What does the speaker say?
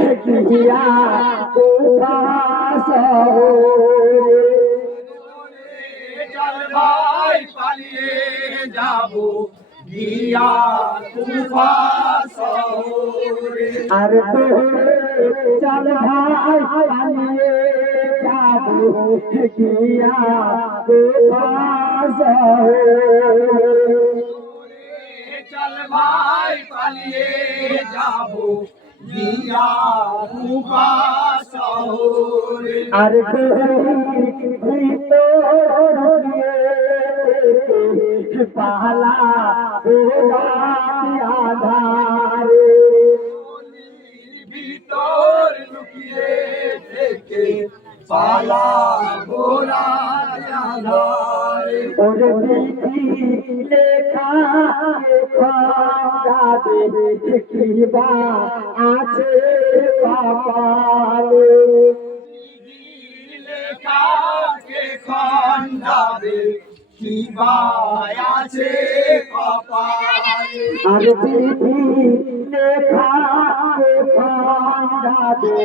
কিয়া চল ভাই পালিয়ে যাব গিয়া কুফা শহরে আর তো চল ভাই পালিয়ে যাব কিয়া চল ভাই পালিয়ে যাব গিয়া কুফা শহরে আর পালা আধারে ভিতর লুকিয়ে থেকে পালা গোরা আধারে ওরে বিধি লেখা যাবে কিবা আছে কপালে লেখাকে খন্ডাবে কিবা আছে কপালে আর বিধি লেখা যাবে